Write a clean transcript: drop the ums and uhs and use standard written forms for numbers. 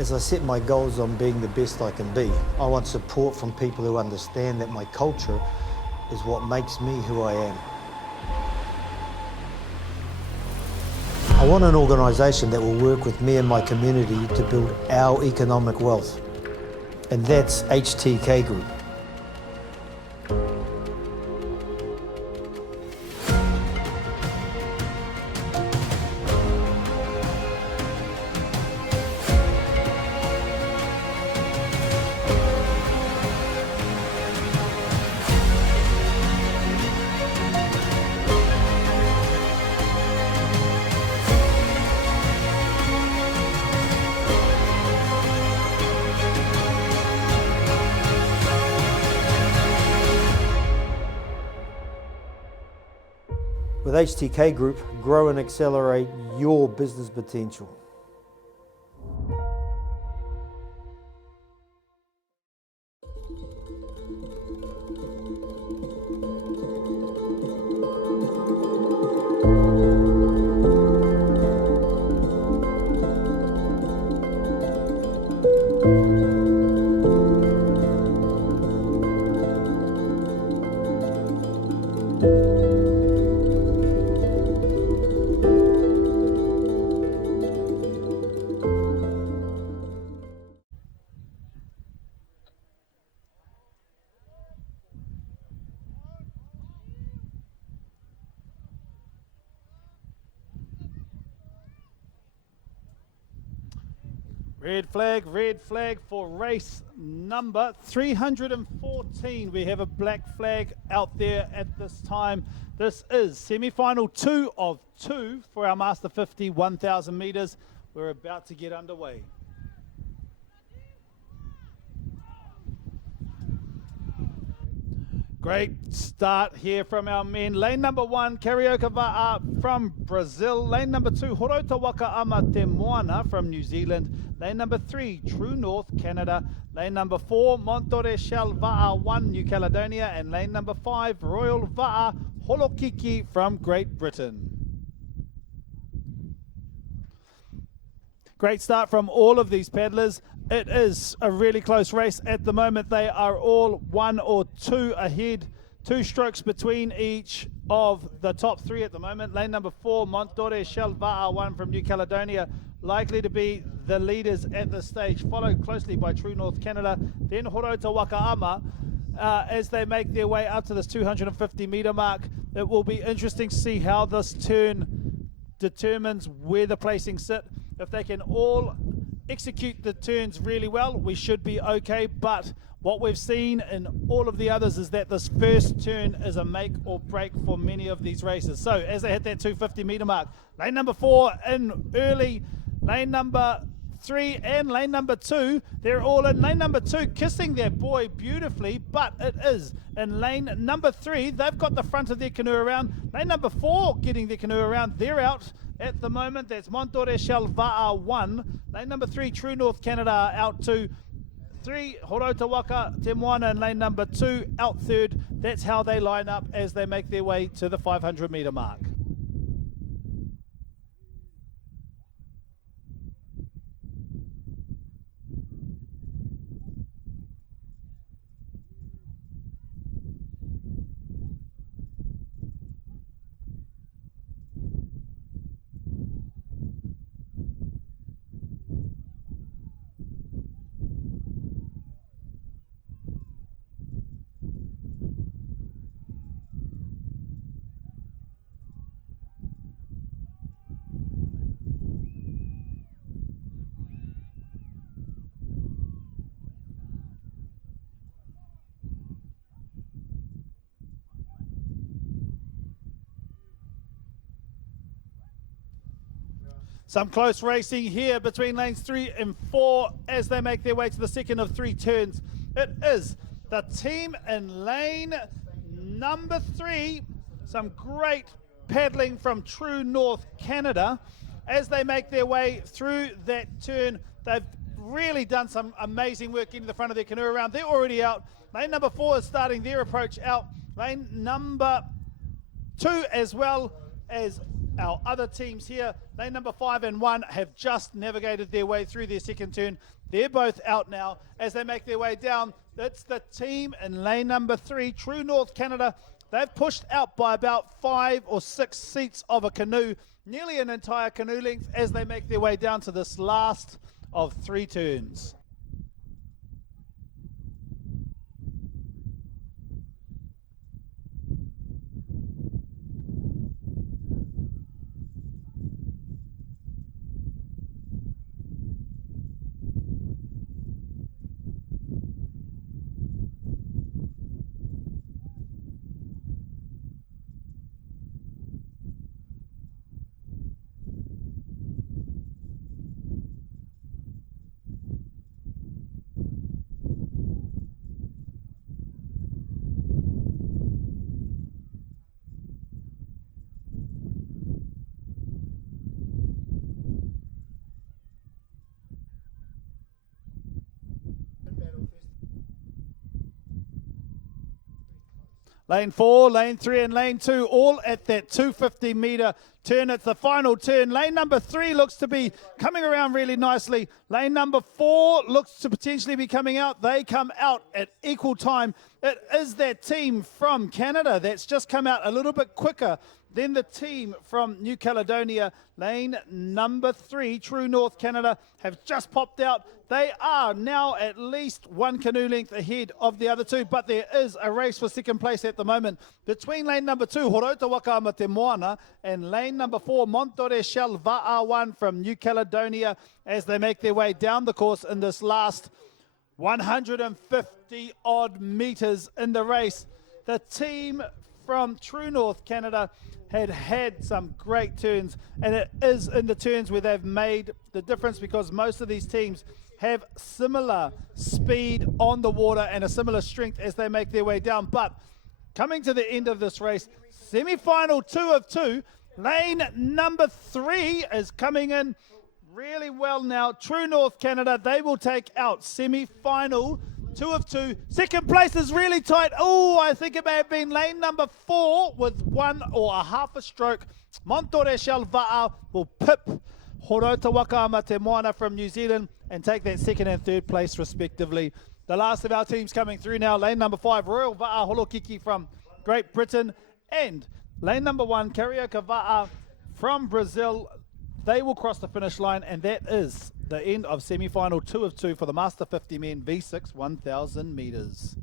As I set my goals on being the best I can be, I want support from people who understand that my culture is what makes me who I am. I want an organisation that will work with me and my community to build our economic wealth, and that's HTK Group. With HTK Group, grow and accelerate your business potential. Red flag for race number 314. We have a black flag out there at this time. This is semi-final 2 of 2 for our Master 50 1,000 meters. We're about to get underway. Great start here from our men. Lane number 1, Carioca Va'a from Brazil. Lane number 2, Horota Waka Ama Te Moana from New Zealand. Lane number 3, True North, Canada. Lane number 4, Montore Shell Va'a 1, New Caledonia. And lane number 5, Royal Va'a Holokiki from Great Britain. Great start from all of these paddlers. It is a really close race at the moment. They are all 1 or 2 ahead, 2 strokes between each of the top 3 at the moment. Lane number 4, Montore Shell Va'a 1 from New Caledonia, likely to be the leaders at this stage, followed closely by True North Canada, then Horota Wakaama. As they make their way up to this 250 metre mark, it will be interesting to see how this turn determines where the placings sit. If they can all execute the turns really well, we should be okay, but what we've seen in all of the others is that this first turn is a make or break for many of these races. So as they hit that 250 metre mark, lane number 4 in early, lane number 3 and lane number 2, they're all in. Lane number 2 kissing their boy beautifully, but it is in lane number 3. They've got the front of their canoe around. Lane number 4 getting their canoe around. They're out at the moment. That's Montore Shell Va'a 1. Lane number 3, True North Canada out 2. 3, Horota Waka Te Moana, and lane number 2 out 3rd. That's how they line up as they make their way to the 500 metre mark. Some close racing here between lanes 3 and 4 as they make their way to the second of 3 turns. It is the team in lane number 3. Some great paddling from True North Canada as they make their way through that turn. They've really done some amazing work into the front of their canoe around. They're already out. Lane number 4 is starting their approach out. Lane number 2 as well as our other teams here, lane number 5 and 1, have just navigated their way through their second turn. They're both out now as they make their way down. That's the team in lane number 3, True North Canada. They've pushed out by about 5 or 6 seats of a canoe, nearly an entire canoe length, as they make their way down to this last of 3 turns. Lane 4, lane 3, and lane 2, all at that 250-meter turn. It's the final turn. Lane number 3 looks to be coming around really nicely. Lane number 4 looks to potentially be coming out. They come out at equal time. It is that team from Canada that's just come out a little bit quicker than the team from New Caledonia. Lane number 3, True North Canada, have just popped out. They are now at least 1 canoe length ahead of the other 2, but there is a race for second place at the moment between lane number 2, Horota Wakaama Te Moana, and lane number 4, Montore Shell Va'a1 from New Caledonia, as they make their way down the course in this last 150 odd meters in the race. The team from True North Canada had some great turns, and it is in the turns where they've made the difference, because most of these teams have similar speed on the water and a similar strength as they make their way down. But coming to the end of this race, semi-final 2 of 2, lane number 3 is coming in really well now. True North Canada, they will take out semi-final 2 of 2. Second place is really tight. Oh, I think it may have been lane number 4 with 1 or a half a stroke. Montore Shell Va'a will pip Horota Wakaama Te Moana from New Zealand and take that second and third place respectively. The last of our teams coming through now, lane number 5, Royal Va'a Holokiki from Great Britain, and lane number 1, Carioca Va'a from Brazil. They will cross the finish line, and that is the end of semi-final 2 of 2 for the Master 50 Men V6 1000 meters.